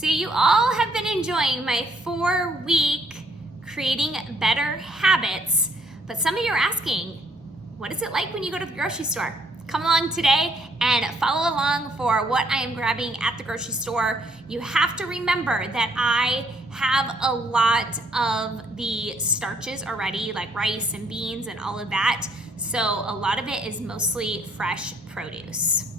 So you all have been enjoying my 4-week creating better habits, but some of you are asking, what is it like when you go to the grocery store? Come along today and follow along for what I am grabbing at the grocery store. You have to remember that I have a lot of the starches already, like rice and beans and all of that. So a lot of it is mostly fresh produce.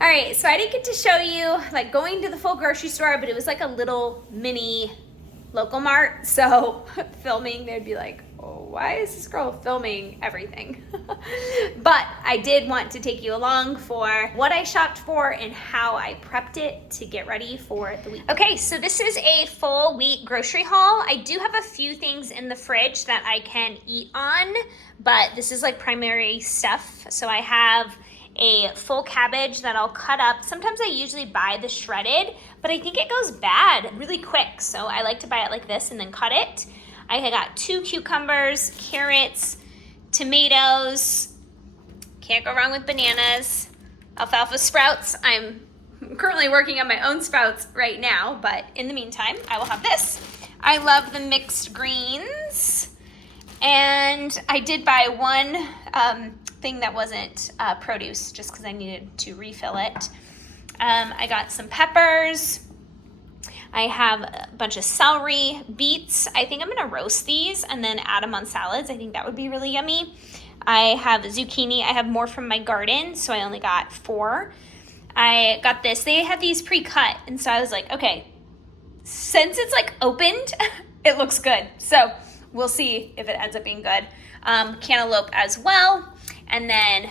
All right, so I didn't get to show you like going to the full grocery store, but it was like a little mini local mart. So filming, they'd be like, oh, why is this girl filming everything? But I did want to take you along for what I shopped for and how I prepped it to get ready for the week. Okay, so this is a full week grocery haul. I do have a few things in the fridge that I can eat on, but this is like primary stuff. So I have a full cabbage that I'll cut up. Sometimes I usually buy the shredded, but I think it goes bad really quick. So I like to buy it like this and then cut it. I got 2 cucumbers, carrots, tomatoes, can't go wrong with bananas, alfalfa sprouts. I'm currently working on my own sprouts right now, but in the meantime, I will have this. I love the mixed greens, and I did buy one thing that wasn't produce just because I needed to refill it. I got some peppers. I have a bunch of celery, beets. I think I'm gonna roast these and then add them on salads. I think that would be really yummy. I have zucchini. I have more from my garden, so I only got 4. I got this. They have these pre-cut, and so I was like, okay, since it's like opened, it looks good. So we'll see if it ends up being good. Cantaloupe as well. And then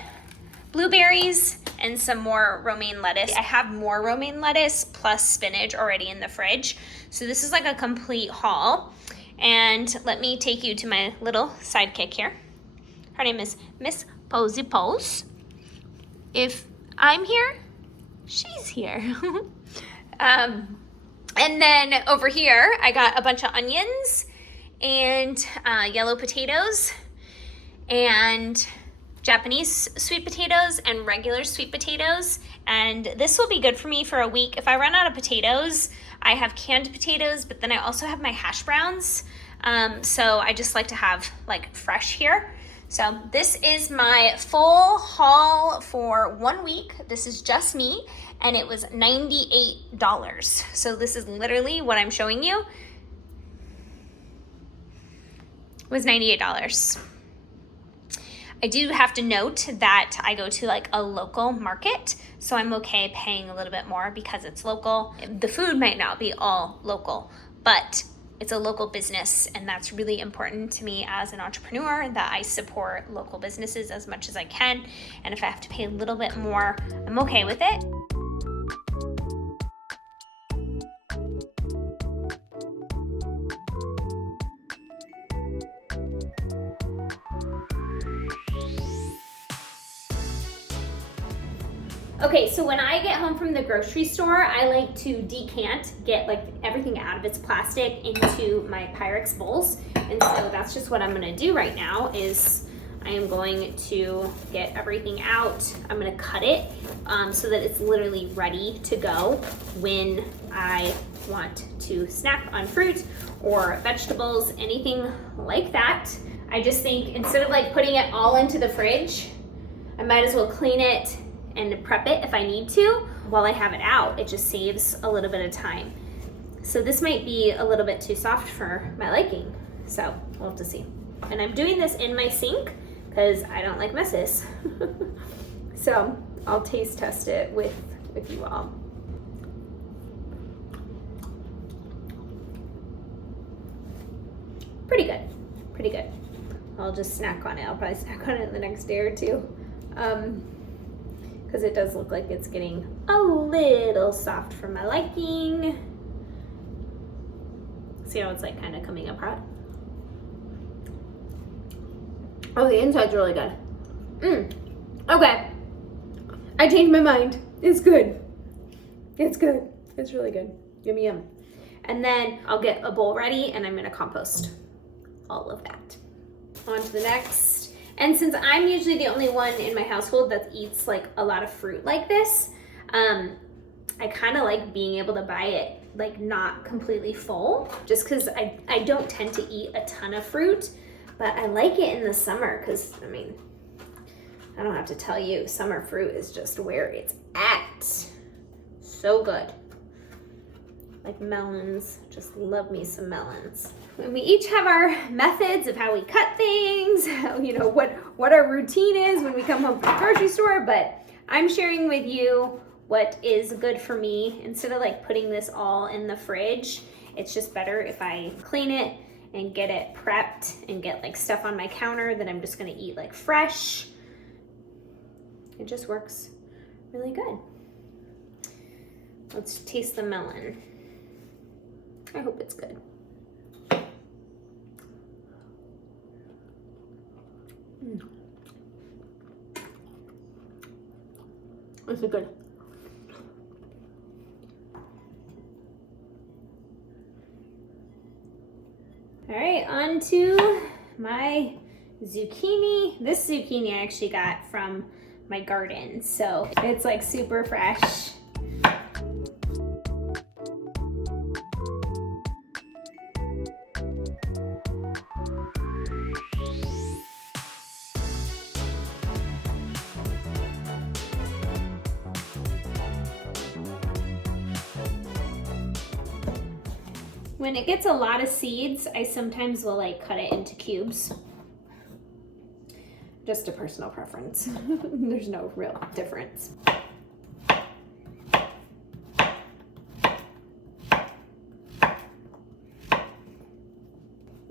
blueberries and some more romaine lettuce. I have more romaine lettuce plus spinach already in the fridge. So this is like a complete haul. And let me take you to my little sidekick here. Her name is Miss Posy Pose. If I'm here, she's here. And then over here, I got a bunch of onions and yellow potatoes and Japanese sweet potatoes and regular sweet potatoes, and this will be good for me for a week. If I run out of potatoes, I have canned potatoes, but then I also have my hash browns, so I just like to have like fresh here. So this is my full haul for 1 week. This is just me, and it was $98. So this is literally what I'm showing you. It was $98. I do have to note that I go to like a local market, so I'm okay paying a little bit more because it's local. The food might not be all local, but it's a local business, and that's really important to me as an entrepreneur, that I support local businesses as much as I can. And if I have to pay a little bit more, I'm okay with it. Okay, so when I get home from the grocery store, I like to decant, get like everything out of its plastic into my Pyrex bowls. And so that's just what I'm gonna do right now is I am going to get everything out. I'm gonna cut it so that it's literally ready to go when I want to snack on fruit or vegetables, anything like that. I just think instead of like putting it all into the fridge, I might as well clean it and prep it if I need to while I have it out. It just saves a little bit of time. So this might be a little bit too soft for my liking. So we'll have to see. And I'm doing this in my sink because I don't like messes. So I'll taste test it with you all. Pretty good, pretty good. I'll just snack on it. I'll probably snack on it the next day or two. Because it does look like it's getting a little soft for my liking. See how it's like kind of coming apart? Oh, the inside's really good. Okay. I changed my mind. It's good. It's good. It's really good. Yummy yum. And then I'll get a bowl ready and I'm gonna compost all of that. On to the next. And since I'm usually the only one in my household that eats like a lot of fruit like this, I kind of like being able to buy it like not completely full, just because I don't tend to eat a ton of fruit, but I like it in the summer because, I mean, I don't have to tell you, summer fruit is just where it's at. So good. Like melons, just love me some melons. And we each have our methods of how we cut things, you know, what our routine is when we come home from the grocery store, but I'm sharing with you what is good for me. Instead of like putting this all in the fridge, it's just better if I clean it and get it prepped and get like stuff on my counter that I'm just gonna eat like fresh. It just works really good. Let's taste the melon. I hope it's good. This is good. All right, on to my zucchini. This zucchini I actually got from my garden, so it's like super fresh. When it gets a lot of seeds, I sometimes will like cut it into cubes. Just a personal preference. There's no real difference.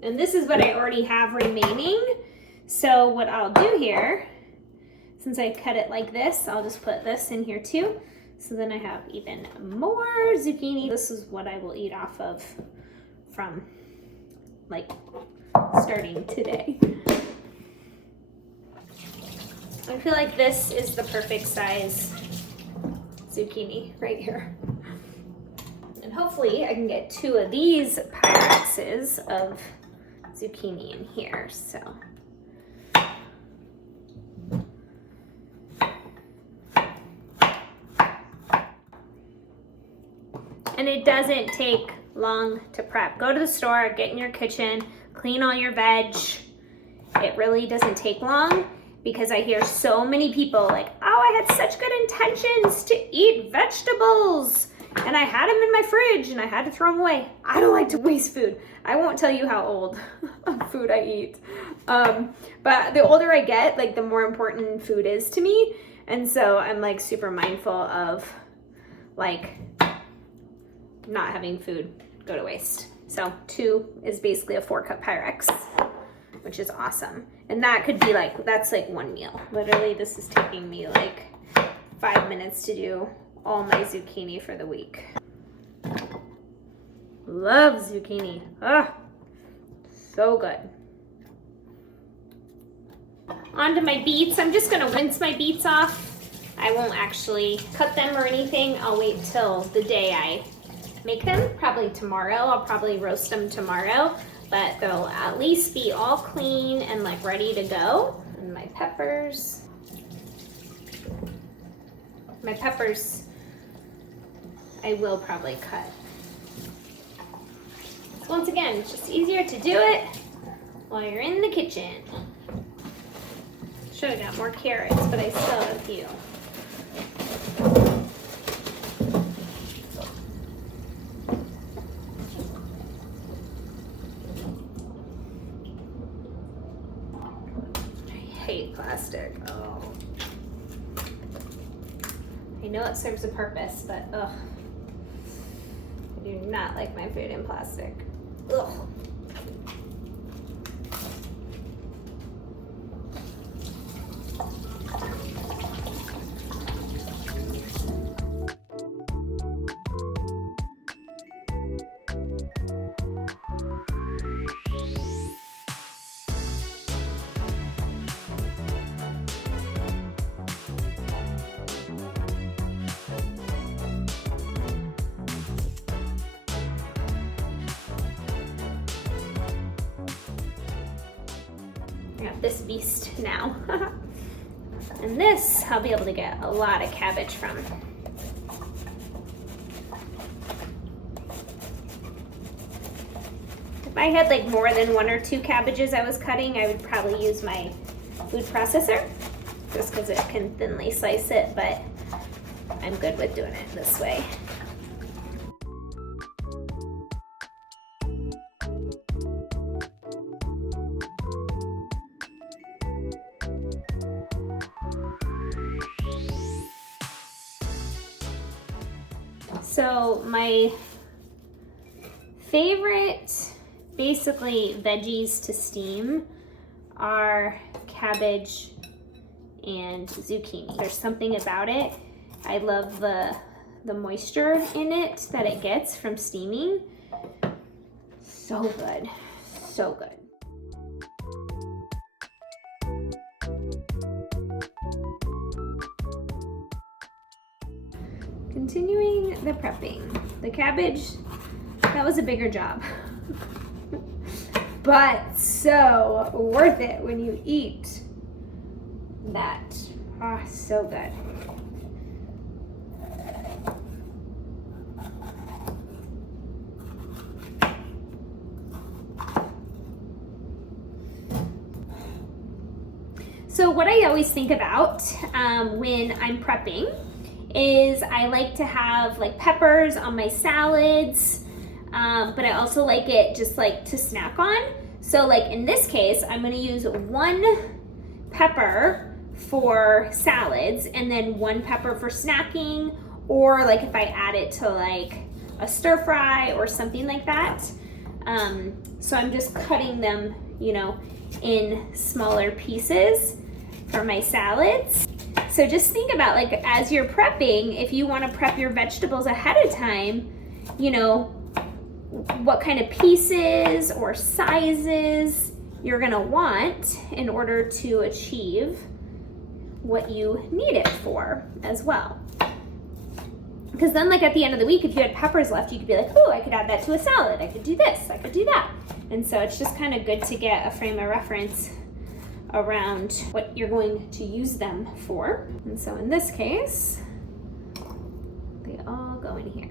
And this is what I already have remaining. So what I'll do here, since I cut it like this, I'll just put this in here too. So then I have even more zucchini. This is what I will eat off of from like starting today. I feel like this is the perfect size zucchini right here. And hopefully I can get 2 of these Pyrex of zucchini in here, so. And it doesn't take long to prep. Go to the store, get in your kitchen, clean all your veg. It really doesn't take long, because I hear so many people like, oh, I had such good intentions to eat vegetables and I had them in my fridge and I had to throw them away. I don't like to waste food. I won't tell you how old food I eat. But the older I get, like the more important food is to me. And so I'm like super mindful of like not having food go to waste. So 2 is basically a 4-cup Pyrex, which is awesome. And that could be like, that's like 1 meal. Literally, this is taking me like 5 minutes to do all my zucchini for the week. Love zucchini. Ah, so good. On to my beets. I'm just gonna rinse my beets off. I won't actually cut them or anything. I'll wait till the day I make them, probably tomorrow. I'll probably roast them tomorrow, but they'll at least be all clean and like ready to go. And my peppers. My peppers, I will probably cut. Once again, it's just easier to do it while you're in the kitchen. Should have got more carrots, but I still have a few. Hate plastic. Oh, I know it serves a purpose, but ugh, I do not like my food in plastic. Ugh. I got this beast now. And this, I'll be able to get a lot of cabbage from. If I had like more than 1 or 2 cabbages I was cutting, I would probably use my food processor, just because it can thinly slice it, but I'm good with doing it this way. So my favorite, basically, veggies to steam are cabbage and zucchini. There's something about it. I love the moisture in it that it gets from steaming. So good, so good. Continuing the prepping. The cabbage, that was a bigger job. But so worth it when you eat that. Ah, oh, so good. So what I always think about when I'm prepping is I like to have like peppers on my salads, but I also like it just like to snack on. So like in this case, I'm gonna use 1 pepper for salads and then 1 pepper for snacking, or like if I add it to like a stir fry or something like that. So I'm just cutting them, you know, in smaller pieces for my salads. So just think about, like, as you're prepping, if you want to prep your vegetables ahead of time, you know, what kind of pieces or sizes you're gonna want in order to achieve what you need it for as well. Because then, like, at the end of the week, if you had peppers left, you could be like, oh, I could add that to a salad. I could do this, I could do that. And so it's just kind of good to get a frame of reference around what you're going to use them for. And so in this case, they all go in here.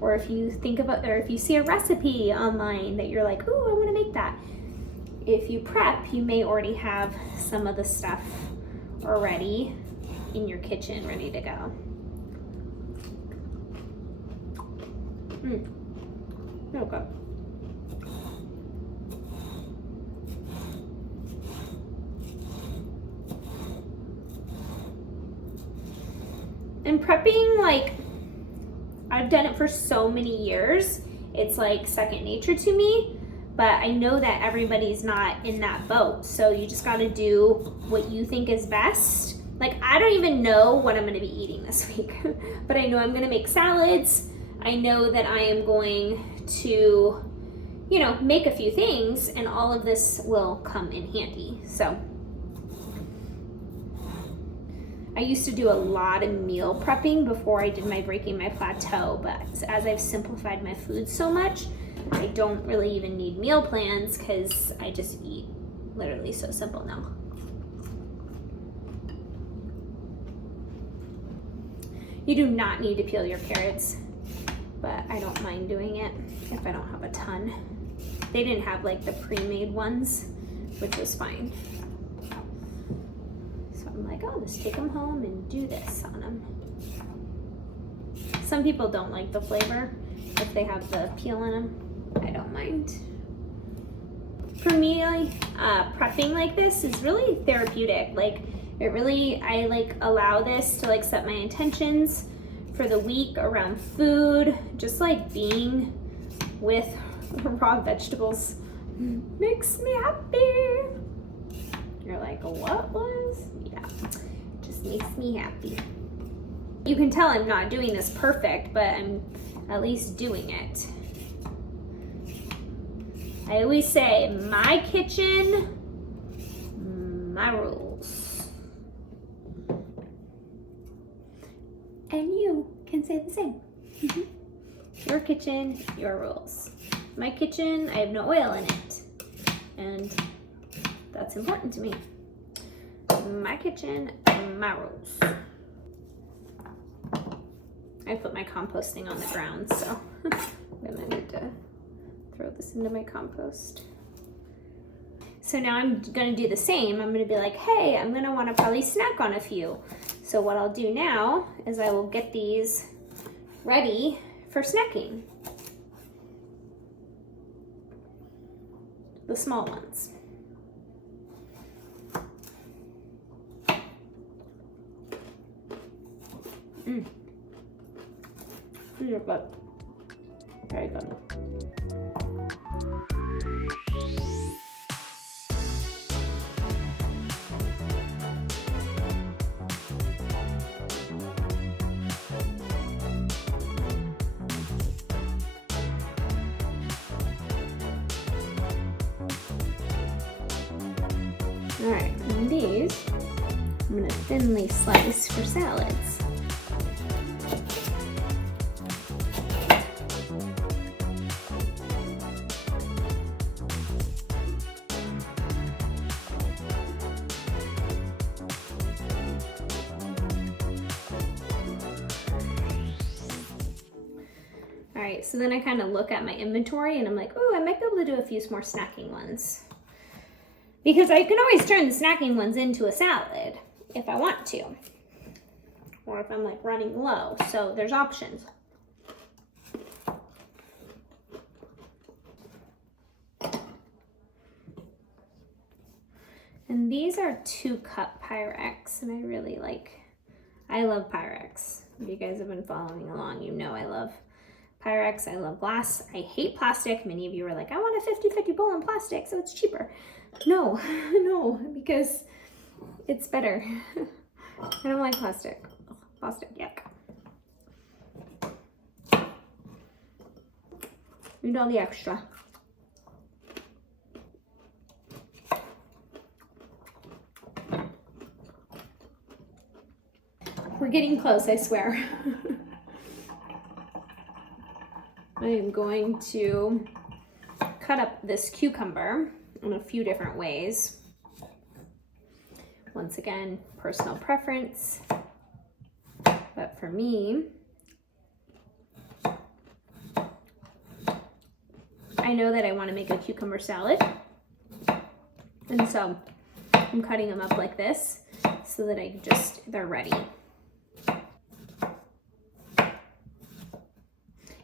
Or if you think about, or if you see a recipe online that you're like, ooh, I want to make that. If you prep, you may already have some of the stuff already in your kitchen ready to go. Okay. And prepping, like, I've done it for so many years. It's like second nature to me, but I know that everybody's not in that boat. So you just got to do what you think is best. Like, I don't even know what I'm going to be eating this week, but I know I'm going to make salads. I know that I am going to, you know, make a few things, and all of this will come in handy. So I used to do a lot of meal prepping before I did my Breaking My Plateau, but as I've simplified my food so much, I don't really even need meal plans because I just eat literally so simple now. You do not need to peel your carrots, but I don't mind doing it if I don't have a ton. They didn't have like the pre-made ones, which was fine. I'm like, I'll just take them home and do this on them. Some people don't like the flavor if they have the peel in them. I don't mind. For me, prepping like this is really therapeutic. Like, it really, I like allow this to like set my intentions for the week around food. Just like being with raw vegetables makes me happy. You're like, what was? Yeah, just makes me happy. You can tell I'm not doing this perfect, but I'm at least doing it. I always say, my kitchen, my rules. And you can say the same. Your kitchen, your rules. My kitchen, I have no oil in it. And That's important to me. My kitchen, my rules. I put my composting on the ground, so I'm gonna need to throw this into my compost. So now I'm gonna do the same. I'm gonna be like, hey, I'm gonna wanna probably snack on a few. So what I'll do now is I will get these ready for snacking. The small ones. These are good. Very good. All right, and these I'm gonna thinly slice for salads. All right, so then I kind of look at my inventory and I'm like, oh, I might be able to do a few more snacking ones. Because I can always turn the snacking ones into a salad if I want to. Or if I'm like running low, so there's options. And these are 2-cup Pyrex, and I love Pyrex. If you guys have been following along, you know I love Pyrex, I love glass. I hate plastic. Many of you are like, I want a 50-50 bowl in plastic, so it's cheaper. No, no, because it's better. I don't like plastic. Ugh, plastic, yuck. Need all the extra. We're getting close, I swear. I am going to cut up this cucumber in a few different ways. Once again, personal preference, but for me, I know that I want to make a cucumber salad, and so I'm cutting them up like this so that they're ready.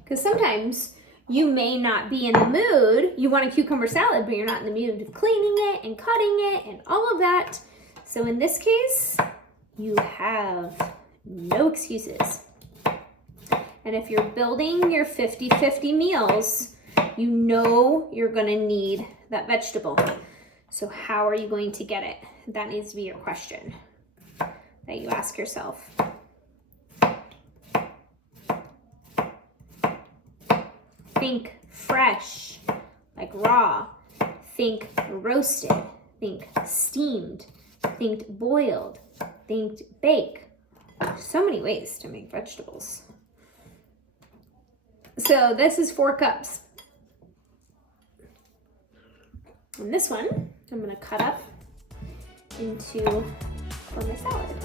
Because sometimes you may not be in the mood, you want a cucumber salad, but you're not in the mood of cleaning it and cutting it and all of that. So in this case, you have no excuses. And if you're building your 50-50 meals, you know you're gonna need that vegetable. So how are you going to get it? That needs to be your question that you ask yourself. Think fresh, like raw. Think roasted. Think steamed. Think boiled. Think bake. So many ways to make vegetables. So this is 4 cups. And this one, I'm gonna cut up for my salad.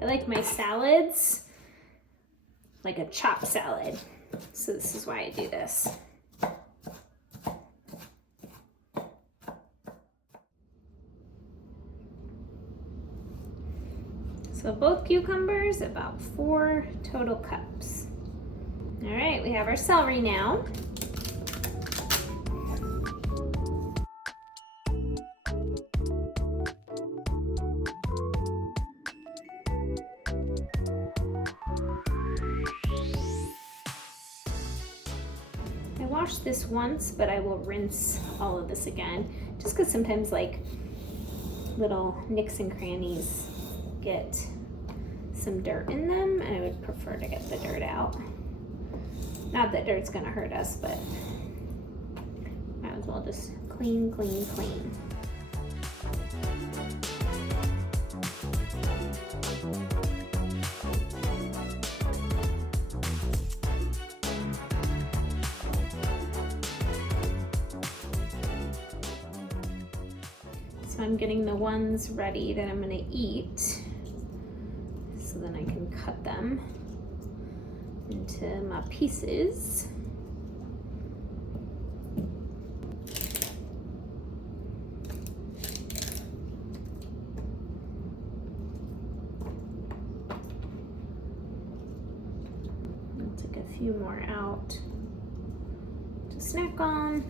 I like my salads like a chopped salad. So this is why I do this. So both cucumbers, about 4 total cups. All right, we have our celery now. Washed this once, but I will rinse all of this again, just because sometimes like little nicks and crannies get some dirt in them, and I would prefer to get the dirt out. Not that dirt's gonna hurt us, but might as well just clean, clean, clean. So I'm getting the ones ready that I'm gonna eat, so then I can cut them into my pieces. I'll take a few more out to snack on.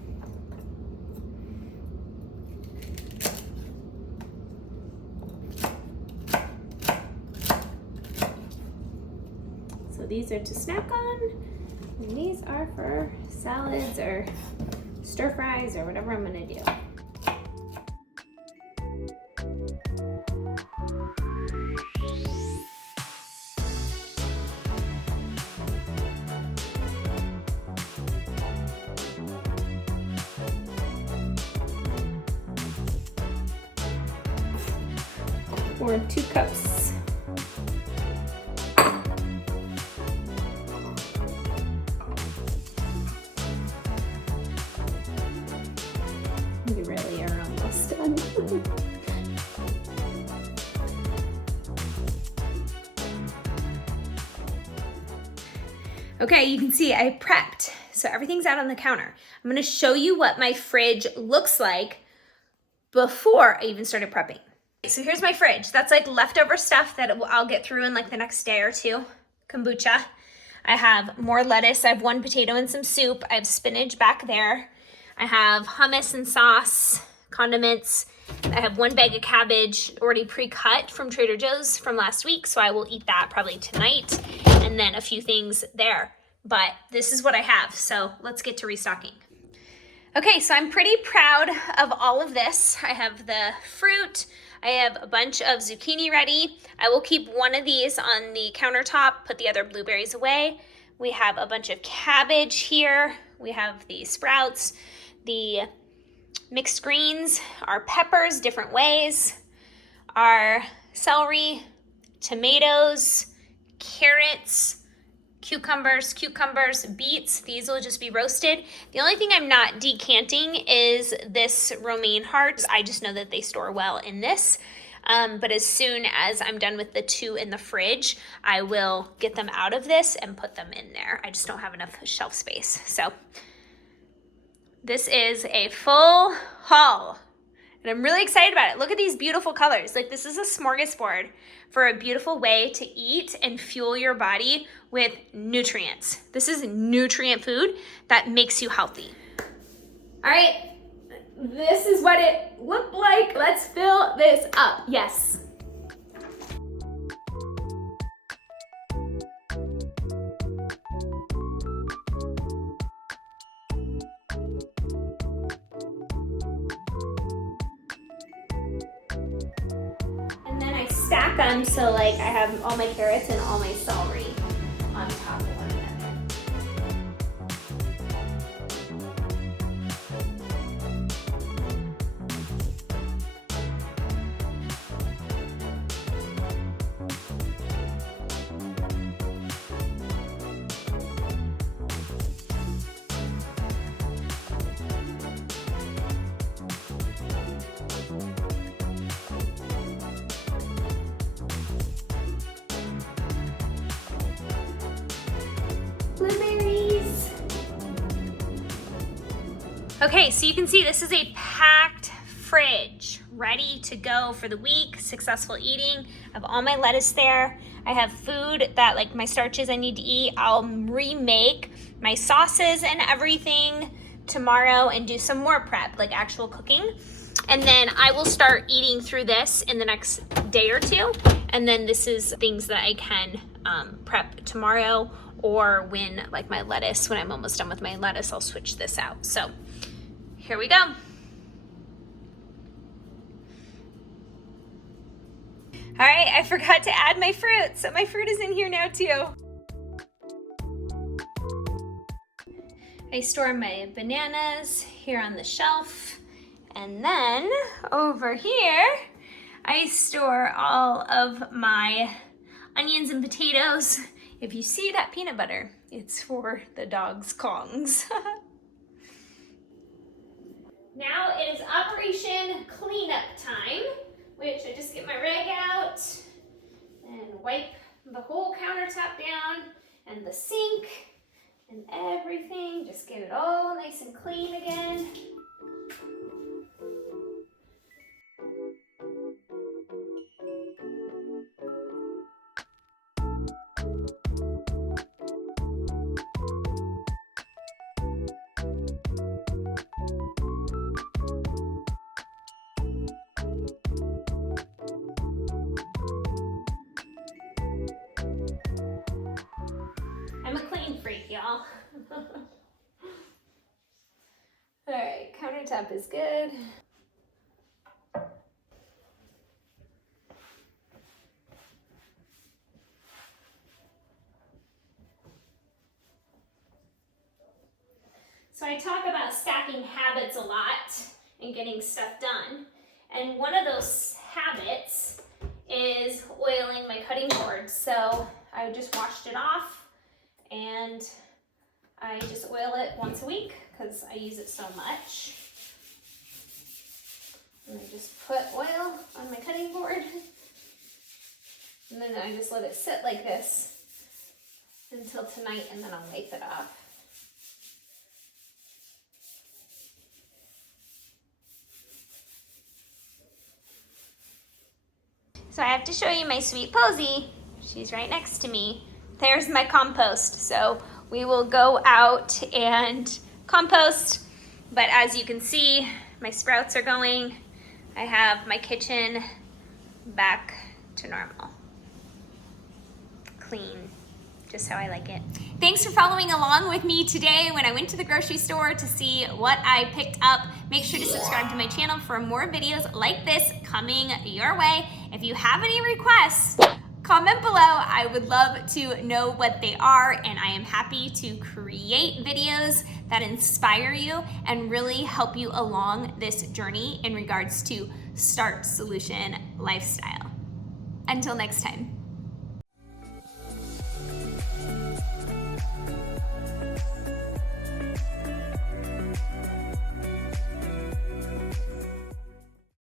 These are to snack on, and these are for salads or stir fries or whatever I'm gonna do. Or 2 cups. We really are almost done. Okay, you can see I prepped. So everything's out on the counter. I'm gonna show you what my fridge looks like before I even started prepping. So here's my fridge. That's like leftover stuff that I'll get through in like the next day or two. Kombucha. I have more lettuce. I have 1 potato and some soup. I have spinach back there. I have hummus and sauce, condiments. I have 1 bag of cabbage already pre-cut from Trader Joe's from last week, so I will eat that probably tonight, and then a few things there. But this is what I have, so let's get to restocking. Okay, so I'm pretty proud of all of this. I have the fruit. I have a bunch of zucchini ready. I will keep one of these on the countertop, put the other blueberries away. We have a bunch of cabbage here. We have the sprouts, the mixed greens, our peppers, different ways, our celery, tomatoes, carrots, cucumbers, beets. These will just be roasted. The only thing I'm not decanting is this romaine heart. I just know that they store well in this. But as soon as I'm done with the 2 in the fridge, I will get them out of this and put them in there. I just don't have enough shelf space. So this is a full haul, and I'm really excited about it. Look at these beautiful colors. Like, this is a smorgasbord for a beautiful way to eat and fuel your body with nutrients. This is nutrient food that makes you healthy. All right, this is what it looked like. Let's fill this up. Yes. Stack them so like I have all my carrots and all my celery on top of one another. Blueberries. Okay, so you can see this is a packed fridge, ready to go for the week, successful eating. I have all my lettuce there. I have food that, like my starches I need to eat. I'll remake my sauces and everything tomorrow and do some more prep, like actual cooking. And then I will start eating through this in the next day or 2. And then this is things that I can prep tomorrow, or when like my lettuce, when I'm almost done with my lettuce, I'll switch this out. So here we go. All right, I forgot to add my fruit, so my fruit is in here now too. I store my bananas here on the shelf, and then over here, I store all of my onions and potatoes. If you see that peanut butter, it's for the dog's Kongs. Now it is Operation Cleanup time, which I just get my rag out and wipe the whole countertop down and the sink and everything. Just get it all nice and clean again. I'm a clean freak, y'all. All right, countertop is good. So I talk about stacking habits a lot and getting stuff done. And one of those habits is oiling my cutting board. So I just washed it off and I just oil it once a week because I use it so much. And I just put oil on my cutting board and then I just let it sit like this until tonight, and then I'll wipe it off. So I have to show you my sweet Posy. She's right next to me. There's my compost. So we will go out and compost. But as you can see, my sprouts are going. I have my kitchen back to normal. Clean, just how I like it. Thanks for following along with me today when I went to the grocery store to see what I picked up. Make sure to subscribe to my channel for more videos like this coming your way. If you have any requests, comment below. I would love to know what they are, and I am happy to create videos that inspire you and really help you along this journey in regards to Starch Solution lifestyle. Until next time.